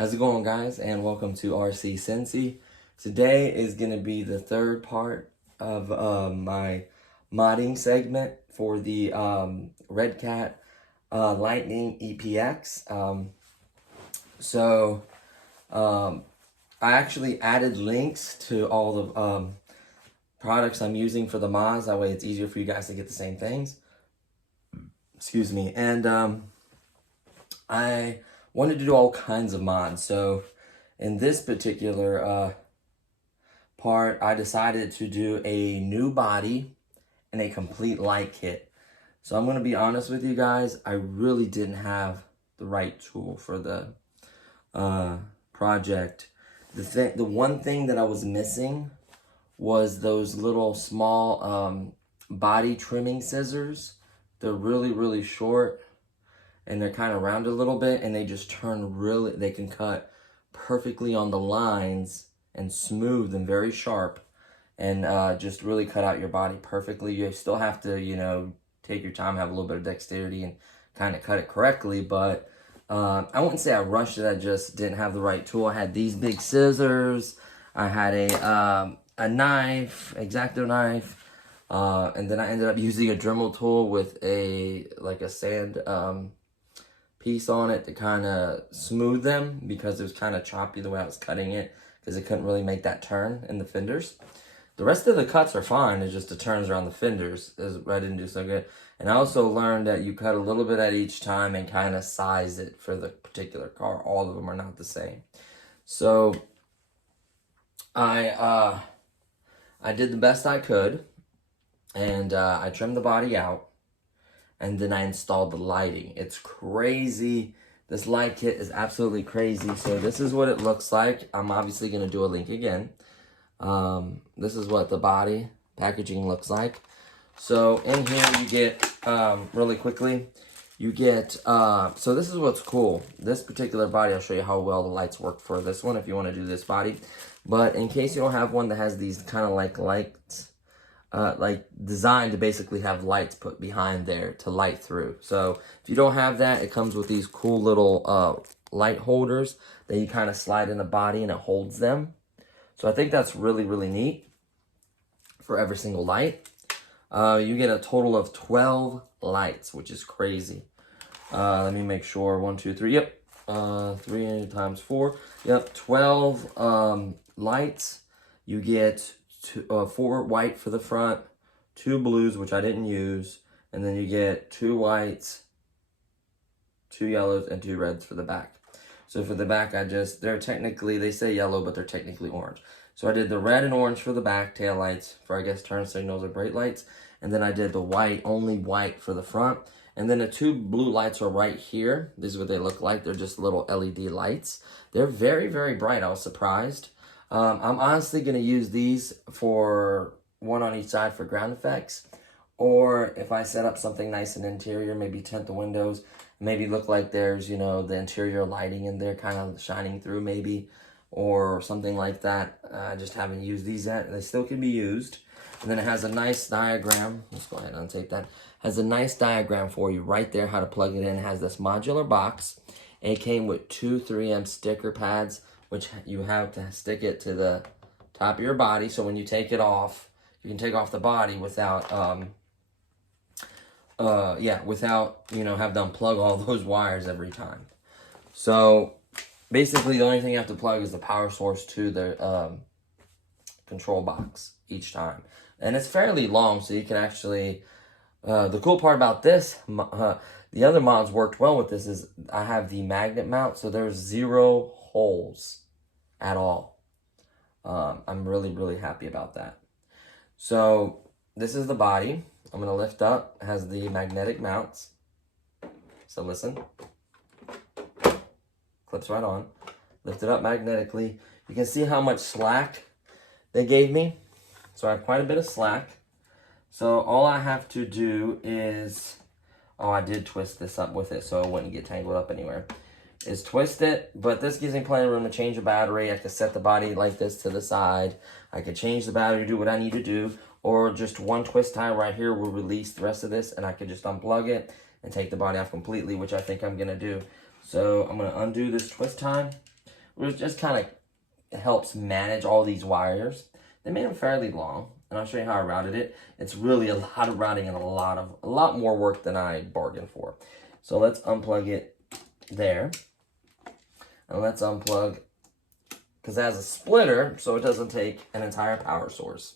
How's it going, guys, and welcome to RC Cincy. Today is going to be the third part of my modding segment for the Redcat Lightning EPX. I actually added links to all the products I'm using for the mods. That way it's easier for you guys to get the same things. Excuse me. And I wanted to do all kinds of mods. So in this particular part, I decided to do a new body and a complete light kit. So I'm going to be honest with you guys, I really didn't have the right tool for the project. The one thing that I was missing was those little small body trimming scissors. They're really, really short, and they're kind of rounded a little bit, and they just turn really, they can cut perfectly on the lines and smooth and very sharp, and just really cut out your body perfectly. You still have to, you know, take your time, have a little bit of dexterity, and kind of cut it correctly, but I wouldn't say I rushed it, I just didn't have the right tool. I had these big scissors, I had a knife, X-Acto knife, and then I ended up using a Dremel tool with a sand piece on it to kind of smooth them, because it was kind of choppy the way I was cutting it, because it couldn't really make that turn in the fenders. The rest of the cuts are fine, it's just the turns around the fenders is what I didn't do so good. And I also learned that you cut a little bit at each time and kind of size it for the particular car. All of them are not the same. So I did the best I could, and I trimmed the body out. And then I installed the lighting. It's crazy. This light kit is absolutely crazy. So this is what it looks like. I'm obviously going to do a link again. This is what the body packaging looks like. So in here you get, really quickly, you get, so this is what's cool. This particular body, I'll show you how well the lights work for this one if you want to do this body. But in case you don't have one that has these kind of like lights, designed to basically have lights put behind there to light through. So if you don't have that, it comes with these cool little light holders that you kind of slide in the body and it holds them. So I think that's really, really neat for every single light. You get a total of 12 lights, which is crazy. Let me make sure. 1, 2, 3. Yep. 3 times 4. Yep. 12 lights. You get 4 white for the front, 2 blues, which I didn't use, and then you get 2 whites, 2 yellows, and 2 reds for the back. So for the back, they're technically, they say yellow, but they're technically orange. So I did the red and orange for the back tail lights, for I guess turn signals or brake lights, and then I did the white, only white for the front, and then the 2 blue lights are right here. This is what they look like. They're just little LED lights. They're very, very bright. I was surprised. I'm honestly going to use these for one on each side for ground effects, or if I set up something nice in interior, maybe tint the windows, maybe look like there's, you know, the interior lighting in there kind of shining through maybe, or something like that. I just haven't used these yet. They still can be used. And then it has a nice diagram. Let's go ahead and untape that. Has a nice diagram for you right there, how to plug it in. It has this modular box. It came with 2 3M sticker pads, which you have to stick it to the top of your body. So when you take it off, you can take off the body without, without, you know, have to unplug all those wires every time. So basically the only thing you have to plug is the power source to the control box each time. And it's fairly long, so you can actually, the cool part about this, the other mods worked well with this, is I have the magnet mount, so there's 0 holes at all. I'm really, really happy about that. So this is the body. I'm gonna lift up. It has the magnetic mounts. So listen. Clips right on. Lift it up magnetically. You can see how much slack they gave me. So I have quite a bit of slack. So all I have to do is, oh, I did twist this up with it so it wouldn't get tangled up anywhere, is twist it, but this gives me plenty of room to change the battery. I can set the body like this to the side. I can change the battery, do what I need to do, or just one twist tie right here will release the rest of this, and I can just unplug it and take the body off completely, which I think I'm gonna do. So I'm gonna undo this twist tie, which just kind of helps manage all these wires. They made them fairly long, and I'll show you how I routed it. It's really a lot of routing and a lot more work than I bargained for. So let's unplug it there. And let's unplug, because it has a splitter, so it doesn't take an entire power source.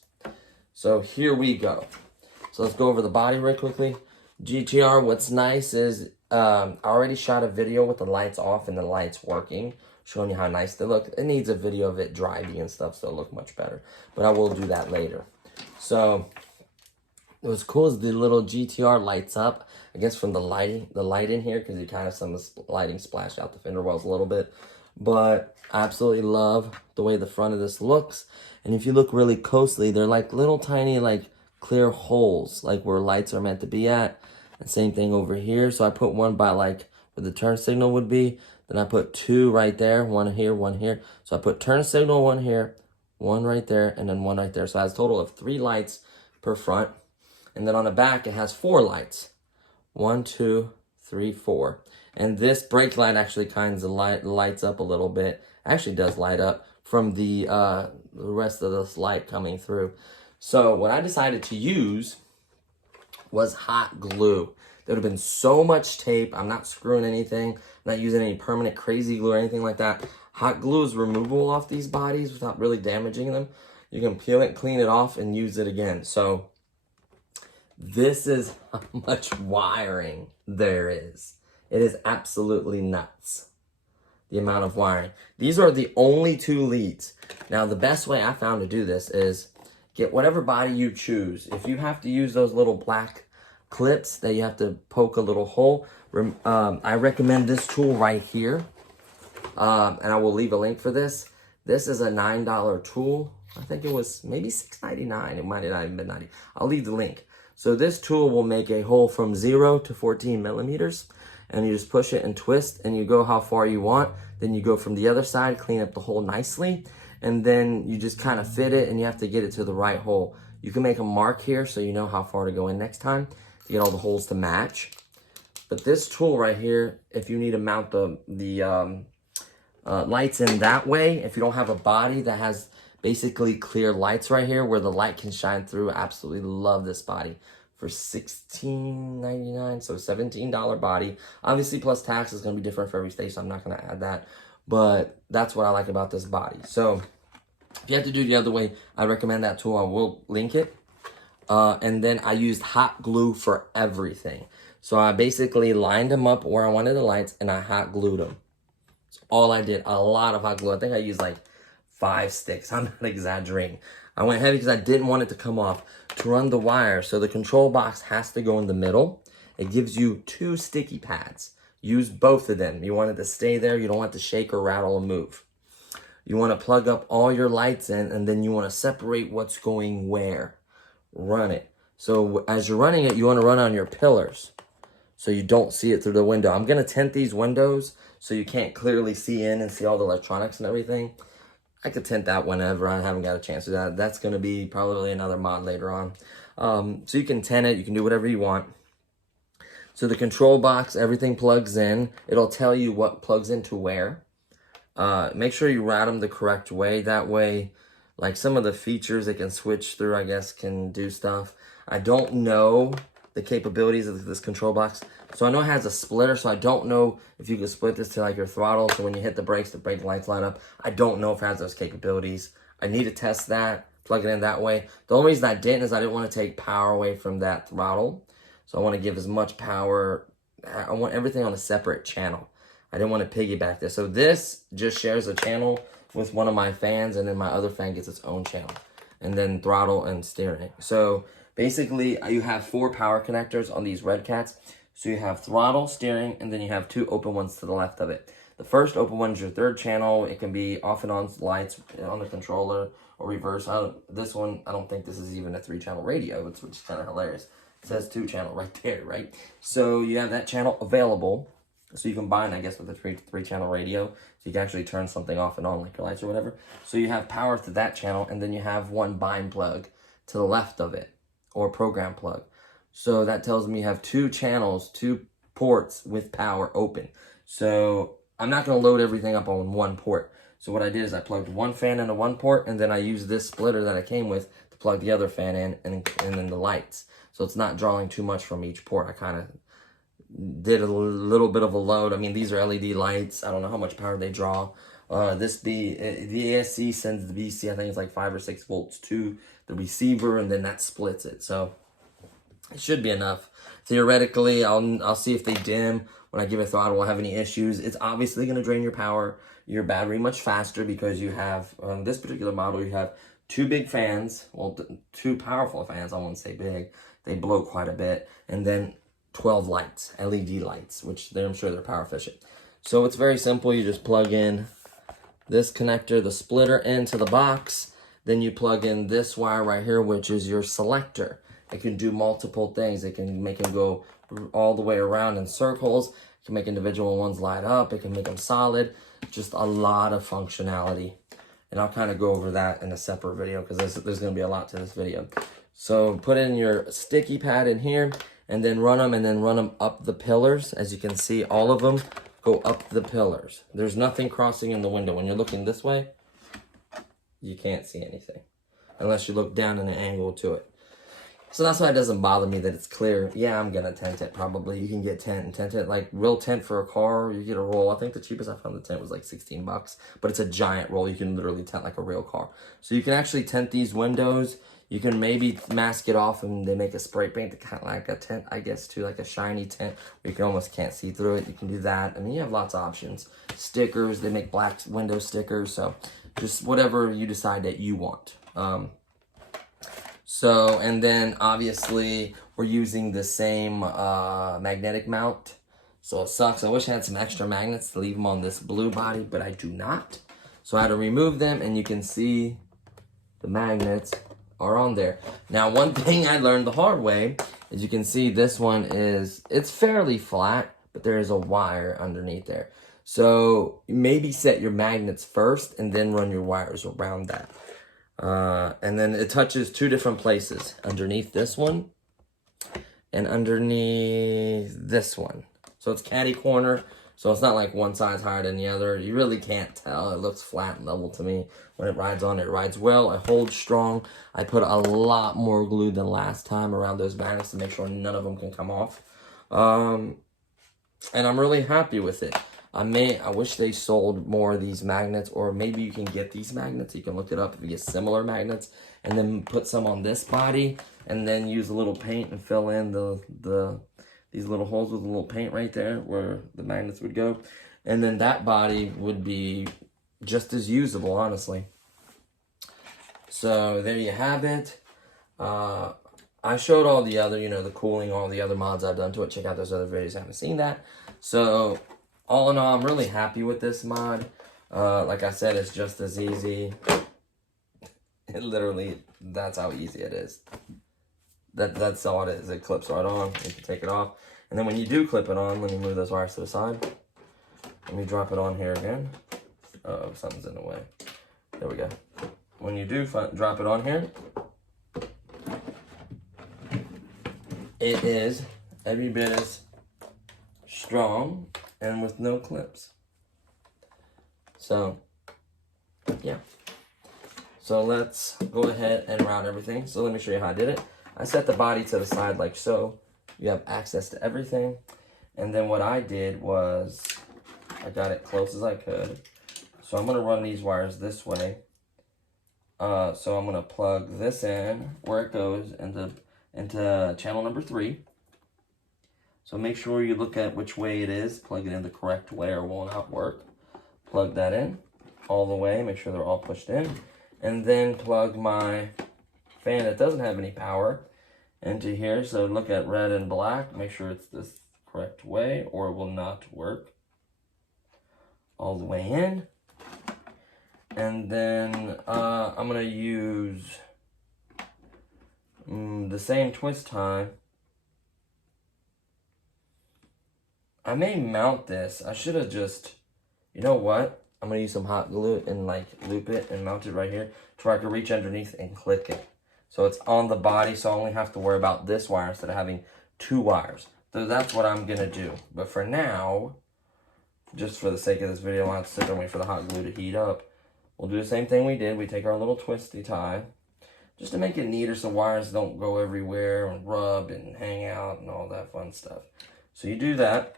So here we go. So let's go over the body real quickly. GTR, what's nice is I already shot a video with the lights off and the lights working, showing you how nice they look. It needs a video of it driving and stuff, so it'll look much better. But I will do that later. So what's cool is the little GTR lights up, I guess from the light in here, because you kind of some of the lighting splashed out the fender wells a little bit. But I absolutely love the way the front of this looks. And if you look really closely, they're like little tiny like clear holes, like where lights are meant to be at. And same thing over here. So I put one by like where the turn signal would be. Then I put two right there, one here, one here. So I put turn signal, one here, one right there, and then one right there. So it has a total of 3 lights per front. And then on the back, it has 4 lights. 1, 2, 3, 4. And this brake light actually kind of lights up a little bit. Actually does light up from the rest of this light coming through. So what I decided to use was hot glue. There would have been so much tape. I'm not screwing anything. I'm not using any permanent crazy glue or anything like that. Hot glue is removable off these bodies without really damaging them. You can peel it, clean it off, and use it again. So this is how much wiring there is. It is absolutely nuts, the amount of wiring. These are the only 2 leads. Now, the best way I found to do this is get whatever body you choose. If you have to use those little black clips that you have to poke a little hole, I recommend this tool right here. And I will leave a link for this. This is a $9 tool. I think it was maybe $6.99. It might not even been $90. I'll leave the link. So this tool will make a hole from 0 to 14 millimeters. And you just push it and twist, and you go how far you want. Then you go from the other side, clean up the hole nicely, and then you just kind of fit it, and you have to get it to the right hole. You can make a mark here so you know how far to go in next time to get all the holes to match. But this tool right here, if you need to mount the lights in that way, if you don't have a body that has basically clear lights right here where the light can shine through, I absolutely love this body. For $16.99, so $17 body. Obviously, plus tax is going to be different for every state, so I'm not going to add that. But that's what I like about this body. So if you have to do it the other way, I recommend that tool. I will link it. And then I used hot glue for everything. So I basically lined them up where I wanted the lights, and I hot glued them. That's all I did. A lot of hot glue. I think I used like 5 sticks. I'm not exaggerating. I went heavy because I didn't want it to come off. To run the wire, so the control box has to go in the middle. It gives you 2 sticky pads. Use both of them. You want it to stay there. You don't want it to shake or rattle or move. You want to plug up all your lights in, and then you want to separate what's going where. Run it. So as you're running it, you want to run on your pillars so you don't see it through the window. I'm going to tint these windows so you can't clearly see in and see all the electronics and everything. I could tint that whenever. I haven't got a chance to do that. That's going to be probably another mod later on. So you can tint it. You can do whatever you want. So the control box, everything plugs in. It'll tell you what plugs into where. Make sure you route them the correct way. That way, like some of the features it can switch through, I guess, can do stuff. I don't know the capabilities of this control box. So I know it has a splitter, so I don't know if you can split this to like your throttle, so when you hit the brakes, the brake lights light up. I don't know if it has those capabilities. I need to test that, plug it in that way. The only reason I didn't is I didn't want to take power away from that throttle. So I want to give as much power. I want everything on a separate channel. I didn't want to piggyback this. So this just shares a channel with one of my fans, and then my other fan gets its own channel. And then throttle and steering. So basically, you have 4 power connectors on these Redcats. So you have throttle, steering, and then you have 2 open ones to the left of it. The first open one is your 3rd channel. It can be off and on lights on the controller or reverse. This one, I don't think this is even a 3-channel radio, which is kind of hilarious. It says 2-channel right there, right? So you have that channel available. So you combine, I guess, with a 3-channel radio. So you can actually turn something off and on, like your lights or whatever. So you have power to that channel, and then you have one bind plug to the left of it, or program plug. So that tells me you have 2 channels, 2 ports with power open. So I'm not going to load everything up on one port. So what I did is I plugged one fan into one port, and then I used this splitter that I came with to plug the other fan in, and then the lights. So it's not drawing too much from each port. I kind of did a little bit of a load. I mean, these are LED lights. I don't know how much power they draw. The ASC sends the BC, I think it's like 5 or 6 volts to the receiver, and then that splits it. So it should be enough. Theoretically, I'll see if they dim when I give it throttle. Will have any issues. It's obviously going to drain your battery much faster, because you have, on this particular model, you have 2 big fans. Well, 2 powerful fans. I won't say big. They blow quite a bit. And then 12 lights, LED lights, which I'm sure they're power efficient. So it's very simple. You just plug in this connector, the splitter, into the box. Then you plug in this wire right here, which is your selector. It can do multiple things. It can make them go all the way around in circles. It can make individual ones light up. It can make them solid. Just a lot of functionality. And I'll kind of go over that in a separate video, because there's going to be a lot to this video. So put in your sticky pad in here, and then run them up the pillars. As you can see, all of them go up the pillars. There's nothing crossing in the window. When you're looking this way, you can't see anything unless you look down in an angle to it. So that's why it doesn't bother me that it's clear. Yeah, I'm gonna tint it probably. You can get tint it, like real tint for a car. You get a roll. I think the cheapest I found the tint was like 16 bucks, but it's a giant roll. You can literally tint like a real car. So you can actually tint these windows. You can maybe mask it off, and they make a spray paint to kind of like a tint, I guess, too, like a shiny tint where you can almost can't see through it. You can do that. I mean, you have lots of options. Stickers, they make black window stickers. So just whatever you decide that you want. So, and then obviously we're using the same magnetic mount. So it sucks. I wish I had some extra magnets to leave them on this blue body, but I do not. So I had to remove them, and you can see the magnets are on there. Now, one thing I learned the hard way is you can see this one it's fairly flat, but there is a wire underneath there. So maybe set your magnets first and then run your wires around that. And then it touches 2 different places, underneath this one and underneath this one. So it's catty corner. So it's not like one side's higher than the other. You really can't tell. It looks flat and level to me. When it rides on, it rides well. It holds strong. I put a lot more glue than last time around those magnets to make sure none of them can come off. And I'm really happy with it. I wish they sold more of these magnets, or maybe you can get these magnets. You can look it up if you get similar magnets, and then put some on this body, and then use a little paint and fill in these little holes with a little paint right there where the magnets would go. And then that body would be just as usable, honestly. So there you have it. I showed all the other, the cooling, all the other mods I've done to it. Check out those other videos if you haven't seen that. So all in all, I'm really happy with this mod. Like I said, it's just as easy. It literally, that's how easy it is. That's all it is. It clips right on. You can take it off. And then when you do clip it on, let me move those wires to the side. Let me drop it on here again. Uh-oh, something's in the way. There we go. When you do drop it on here, it is every bit as strong and with no clips. So, yeah. So let's go ahead and route everything. So let me show you how I did it. I set the body to the side like so. You have access to everything. And then what I did was I got it close as I could. So I'm going to run these wires this way. So I'm going to plug this in where it goes into channel number 3. So make sure you look at which way it is. Plug it in the correct way or it will not work. Plug that in. all the way, make sure they're all pushed in, and then plug my fan that doesn't have any power into here. So look at red and black, make sure it's this correct way or it will not work. All the way in. And then I'm going to use the same twist tie. I may mount this. I should have just, you know what? I'm going to use some hot glue and like loop it and mount it right here to where I can reach underneath and click it. So it's on the body, so I only have to worry about this wire instead of having 2 wires. So that's what I'm going to do. But for now, just for the sake of this video, I'll have to sit there and wait for the hot glue to heat up. We'll do the same thing we did. We take our little twisty tie, just to make it neater so wires don't go everywhere and rub and hang out and all that fun stuff. So you do that.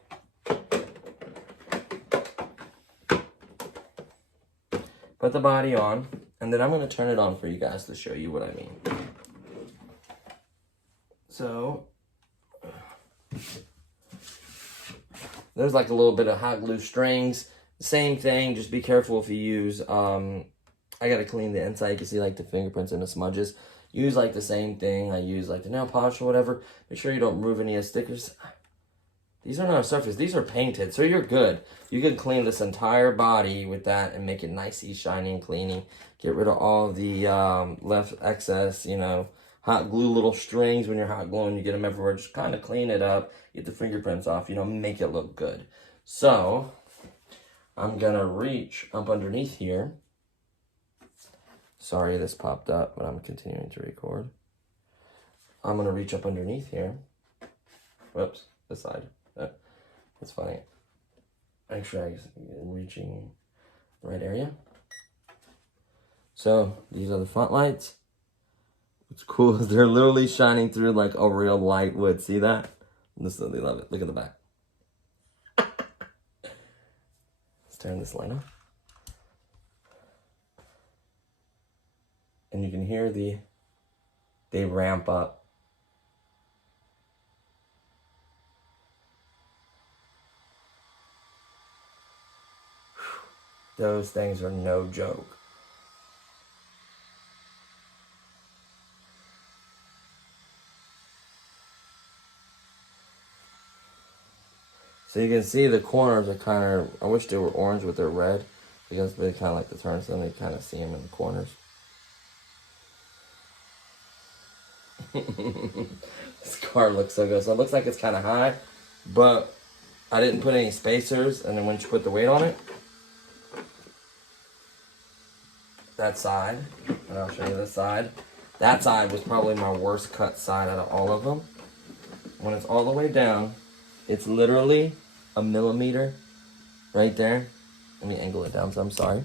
Put the body on, and then I'm going to turn it on for you guys to show you what I mean. So, there's like a little bit of hot glue strings. Same thing, just be careful if you use, I got to clean the inside. You can see like the fingerprints and the smudges. Use like the same thing. I use like the nail polish or whatever. Make sure you don't remove any of the stickers. These are not a surface. These are painted, so you're good. You can clean this entire body with that and make it nicey, shiny, and cleaning. Get rid of all the left excess, you know, hot glue little strings when you're hot gluing. You get them everywhere. Just kind of clean it up. Get the fingerprints off, you know, make it look good. So, I'm going to reach up underneath here. Sorry this popped up, but I'm continuing to record. I'm going to reach up underneath here. Whoops, this side. That's funny. Make sure I'm reaching the right area. So, these are the front lights. What's cool is they're literally shining through like a real light would. See that? They love it. Look at the back. Let's turn this light on. And you can hear they ramp up. Those things are no joke. So you can see the corners are kind of, I wish they were orange with their red, because they kind of like the turns, so then you kind of see them in the corners. This car looks so good. So it looks like it's kind of high, but I didn't put any spacers, and then once you put the weight on it, that side, and I'll show you this side. That side was probably my worst cut side out of all of them. When it's all the way down, it's literally a millimeter right there. Let me angle it down, so I'm sorry.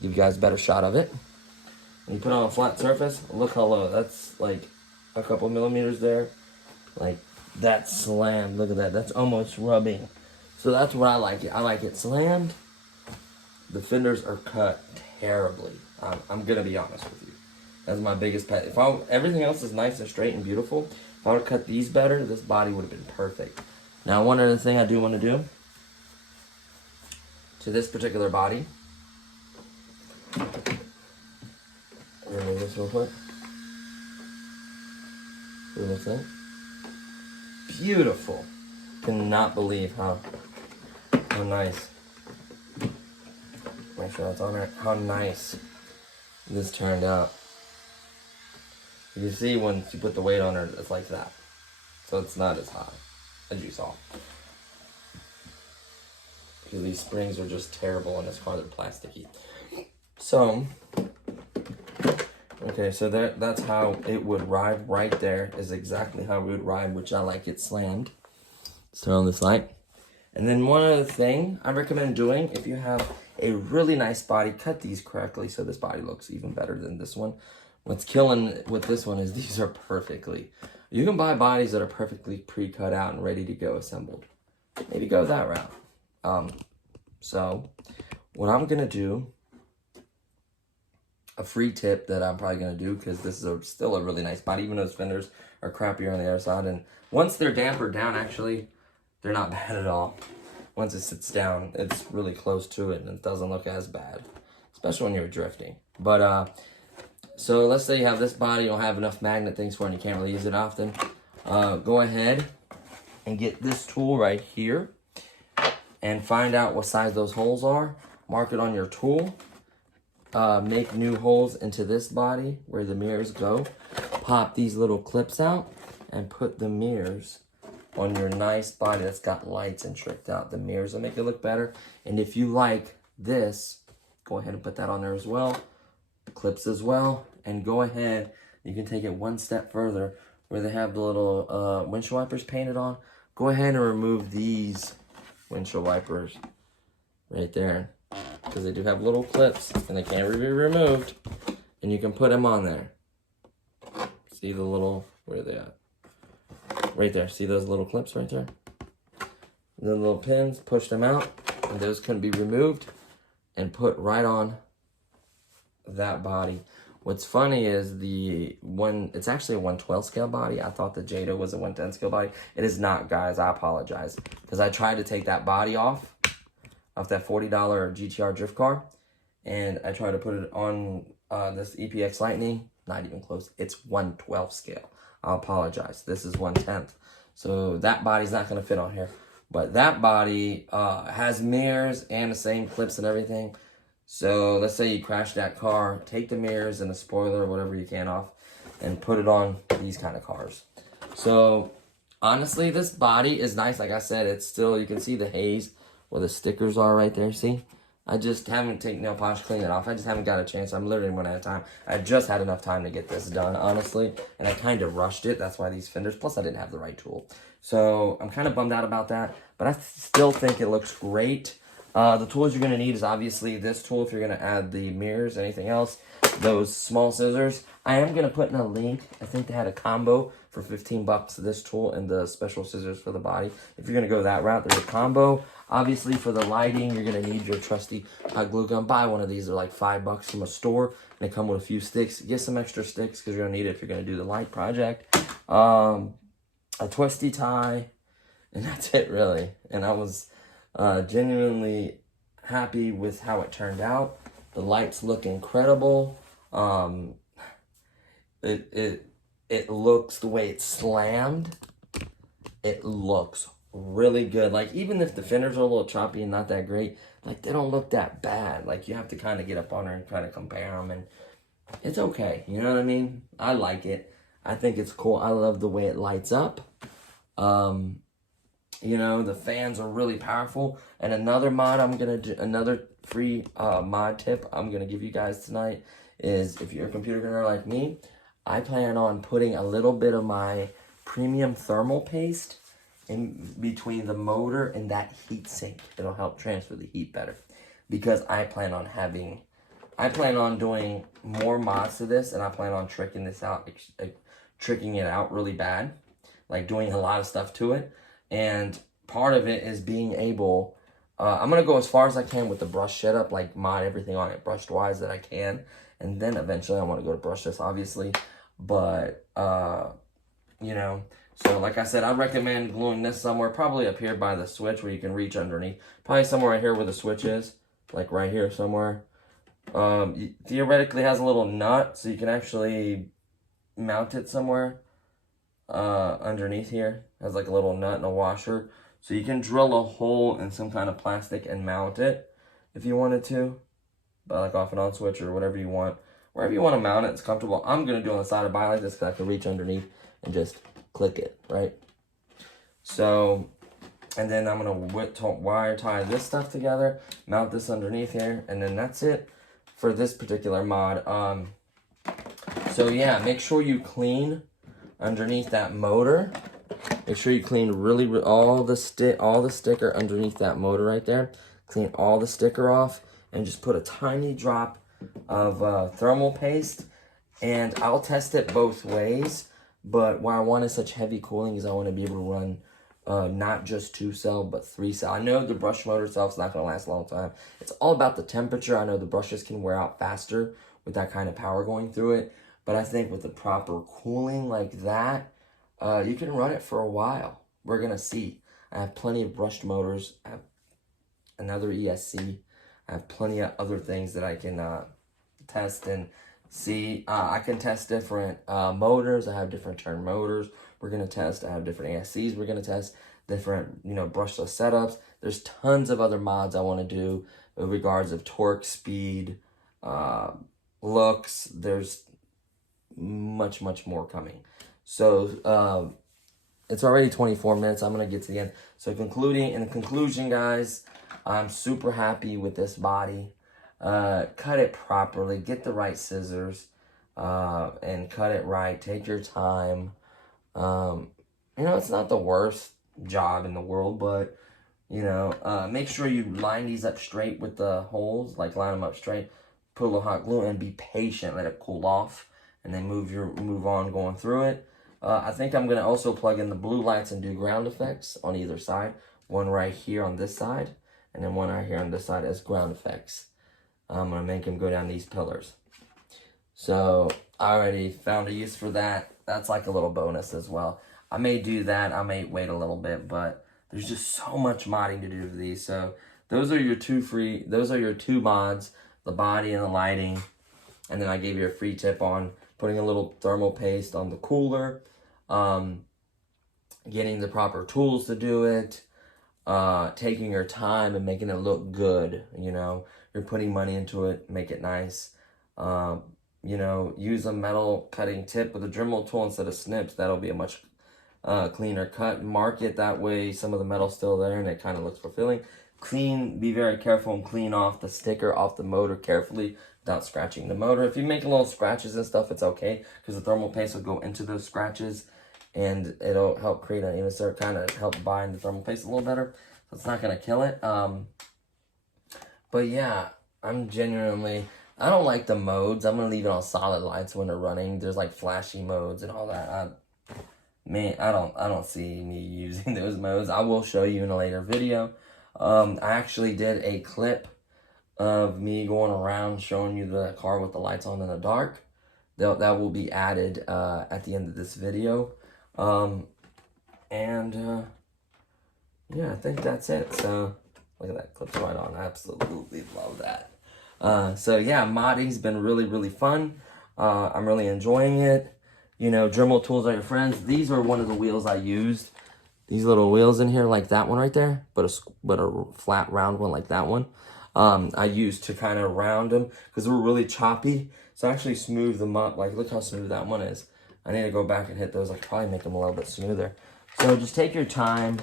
Give you guys a better shot of it. When you put it on a flat surface, look how low. That's like a couple millimeters there. Like, that's slammed. Look at that. That's almost rubbing. So that's what I like it. I like it slammed. The fenders are cut terribly. I'm going to be honest with you. That's my biggest pet. If everything else is nice and straight and beautiful, if I would have cut these better, this body would have been perfect. Now, one other thing I do want to do to this particular body. Remove this real quick. See what it looks like? Beautiful. Cannot believe how nice. Make sure that's on there. How nice this turned out. You see when you put the weight on her, it's like that. So it's not as high as you saw. Because these springs are just terrible in this car. They're plasticky. So, okay, so that's how it would ride right there. Is exactly how it would ride, which I like it slammed. Let's turn on this light. And then one other thing I recommend doing, if you have a really nice body, cut these correctly so this body looks even better than this one. What's killing with this one is these are perfectly. You can buy bodies that are perfectly pre-cut out and ready to go assembled. Maybe go that route. So what I'm going to do, a free tip that I'm probably going to do, because this is still a really nice body, even though those fenders are crappier on the other side. And once they're dampered down, actually, they're not bad at all. once it sits down, it's really close to it and it doesn't look as bad, especially when you're drifting. But so let's say you have this body, you don't have enough magnet things for it and you can't really use it often. Go ahead and get this tool right here and find out what size those holes are. Mark it on your tool. Make new holes into this body where the mirrors go. Pop these little clips out and put the mirrors on your nice body that's got lights and tricked out. The mirrors will make it look better. And if you like this, go ahead and put that on there as well. The clips as well. And go ahead, you can take it one step further where they have the little windshield wipers painted on. Go ahead and remove these windshield wipers right there, because they do have little clips and they can't be removed, and you can put them on there. See the little, where are they at? Right there. See those little clips right there? The little pins, push them out, and those can be removed and put right on that body. What's funny is it's actually a 112 scale body. I thought the Jado was a 110 scale body. It is not, guys. I apologize, because I tried to take that body off that $40 GTR drift car, and I tried to put it on this EPX Lightning. Not even close. It's 112 scale. I apologize. This is 1/10. So that body's not going to fit on here. But that body has mirrors and the same clips and everything. So let's say you crash that car, take the mirrors and the spoiler or whatever you can off and put it on these kind of cars. So honestly, this body is nice. Like I said, it's still, you can see the haze where the stickers are right there. See? I just haven't taken nail polish, clean it off. I just haven't got a chance. I'm literally running out of time. I just had enough time to get this done, honestly. And I kind of rushed it. That's why these fenders. Plus, I didn't have the right tool. So I'm kind of bummed out about that. But I still think it looks great. The tools you're going to need is obviously this tool if you're going to add the mirrors, anything else. Those small scissors. I am going to put in a link. I think they had a combo for 15 bucks, this tool and the special scissors for the body. If you're going to go that route, there's a combo. Obviously, for the lighting, you're going to need your trusty hot glue gun. Buy one of these. They're like $5 from a store. And they come with a few sticks. Get some extra sticks because you're going to need it if you're going to do the light project. A twisty tie. And that's it, really. And I was genuinely happy with how it turned out. The lights look incredible. It looks the way it's slammed. It looks really good. Like, even if the fenders are a little choppy and not that great, like, they don't look that bad. Like, you have to kind of get up on her and kind of compare them, and it's okay. You know what I mean? I like it. I think it's cool. I love the way it lights up. You know, the fans are really powerful. And another mod I'm going to do, another free mod tip I'm going to give you guys tonight is, if you're a computer nerd like me, I plan on putting a little bit of my premium thermal paste in between the motor and that heat sink. It'll help transfer the heat better. Because I plan on doing more mods to this, and I plan on tricking it out really bad. Like, doing a lot of stuff to it. And part of it is being able, I'm going to go as far as I can with the brush setup, like mod everything on it brushed wise that I can. And then eventually I want to go to brushless, obviously. But, you know, so like I said, I recommend gluing this somewhere, probably up here by the switch where you can reach underneath. Probably somewhere right here where the switch is, like right here somewhere. Theoretically has a little nut, so you can actually mount it somewhere underneath here. Has like a little nut and a washer. So you can drill a hole in some kind of plastic and mount it if you wanted to. By like off and on switch or whatever you want. Wherever you want to mount it, it's comfortable. I'm going to do on the side of the bike like this because I can reach underneath and just click it, right? So, and then I'm going to wire tie this stuff together, mount this underneath here, and then that's it for this particular mod. So yeah, make sure you clean underneath that motor. Make sure you clean all the sticker underneath that motor right there. Clean all the sticker off and just put a tiny drop of thermal paste. And I'll test it both ways. But why I wanted such heavy cooling is I want to be able to run not just 2-cell, but 3-cell. I know the brush motor itself is not going to last a long time. It's all about the temperature. I know the brushes can wear out faster with that kind of power going through it. But I think with the proper cooling like that, you can run it for a while. We're going to see. I have plenty of brushed motors. I have another ESC. I have plenty of other things that I can test and see. I can test different motors. I have different turn motors we're going to test. I have different ESCs we're going to test. Different, brushless setups. There's tons of other mods I want to do in regards of torque, speed, looks. There's much more coming. So it's already 24 minutes. I'm going to get to the end. So in conclusion, guys, I'm super happy with this body. Cut it properly. Get the right scissors and cut it right. Take your time. It's not the worst job in the world, but, make sure you line these up straight with the holes. Like, line them up straight. Put a little hot glue and be patient. Let it cool off. And then move on going through it. I think I'm going to also plug in the blue lights and do ground effects on either side. One right here on this side, and then one right here on this side as ground effects. I'm going to make them go down these pillars. So I already found a use for that. That's like a little bonus as well. I may do that. I may wait a little bit, but there's just so much modding to do to these. So those are your two mods, the body and the lighting. And then I gave you a free tip on putting a little thermal paste on the cooler, getting the proper tools to do it, taking your time and making it look good. You're putting money into it, make it nice. Use a metal cutting tip with a Dremel tool instead of snips. That'll be a much cleaner cut. Mark it that way. Some of the metal's still there and it kind of looks fulfilling. Be very careful and clean off the sticker off the motor carefully without scratching the motor. If you make little scratches and stuff, it's okay because the thermal paste will go into those scratches and it'll help create an insert, kind of help bind the thermal paste a little better. So it's not going to kill it. But yeah, I don't like the modes. I'm going to leave it on solid lights when they're running. There's like flashy modes and all that. I don't see me using those modes. I will show you in a later video. I actually did a clip of me going around showing you the car with the lights on in the dark. That will be added at the end of this video. Yeah, I think that's it. So look at that, clips right on. I absolutely love that. So yeah, modding's been really fun. I'm really enjoying it. Dremel tools are your friends. These are one of the wheels I used. These little wheels in here, like that one right there, but a flat round one like that one. I used to kind of round them because they were really choppy. So I actually smoothed them up. Like, look how smooth that one is. I need to go back and hit those. I could probably make them a little bit smoother. So just take your time,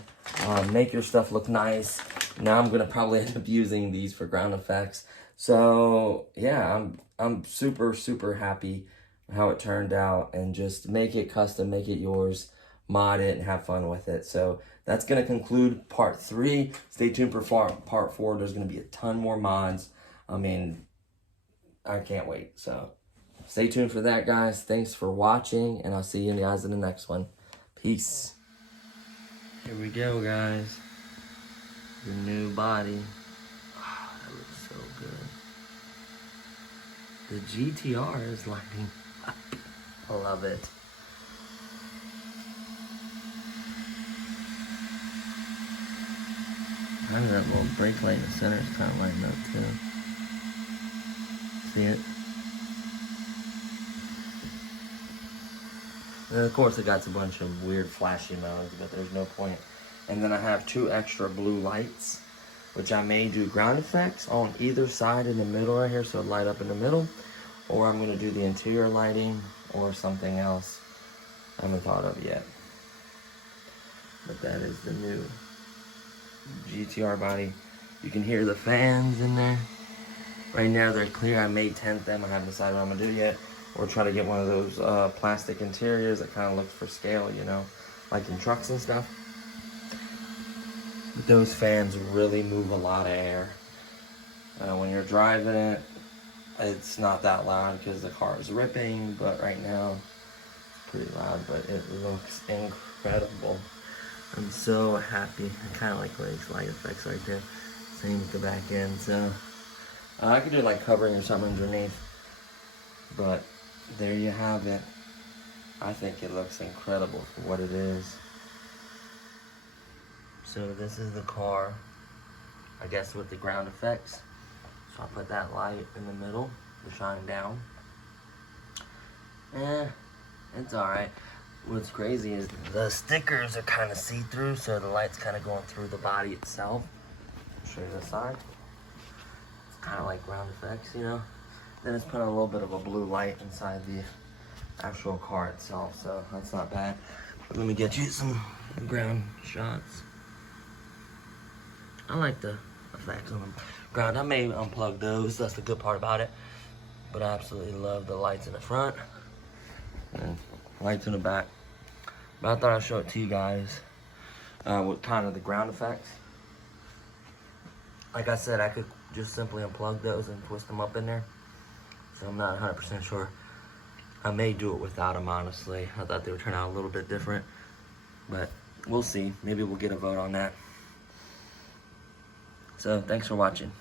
make your stuff look nice. Now I'm gonna probably end up using these for ground effects. So yeah, I'm super happy how it turned out, and just make it custom, make it yours, mod it, and have fun with it. So that's going to conclude part 3. Stay tuned for part 4. There's going to be a ton more mods. I mean, I can't wait. So stay tuned for that, guys. Thanks for watching, and I'll see you guys in the next one. Peace. Here we go, guys. Your new body. Oh, that looks so good. The GTR is lighting up. I love it. I have that little brake light in the center is kind of lighting up too. See it? And of course it got a bunch of weird flashy modes, but there's no point. And then I have 2 extra blue lights, which I may do ground effects on either side in the middle right here, so it light up in the middle. Or I'm going to do the interior lighting or something else I haven't thought of yet. But that is the new GTR body. You can hear the fans in there. Right now they're clear. I may tint them. I haven't decided what I'm going to do yet. Or try to get one of those plastic interiors that kind of looks for scale, like in trucks and stuff. But those fans really move a lot of air. When you're driving it, it's not that loud because the car is ripping, but right now it's pretty loud, but it looks incredible. I'm so happy. I kind of like these light effects right there. Same with the back end. So I could do like covering or something underneath, but there you have it. I think it looks incredible for what it is. So this is the car. I guess, with the ground effects. So I put that light in the middle to shine down. It's alright. What's crazy is the stickers are kind of see-through, so the light's kind of going through the body itself. I'll show you this side. It's kind of like ground effects, you know? Then it's putting a little bit of a blue light inside the actual car itself, so that's not bad. But let me get you some ground shots. I like the effects on the ground. I may unplug those, that's the good part about it. But I absolutely love the lights in the front and lights in the back. But I thought I'd show it to you guys with kind of the ground effects. Like I said, I could just simply unplug those and twist them up in there. So I'm not 100% sure. I may do it without them, honestly. I thought they would turn out a little bit different. But we'll see. Maybe we'll get a vote on that. So thanks for watching.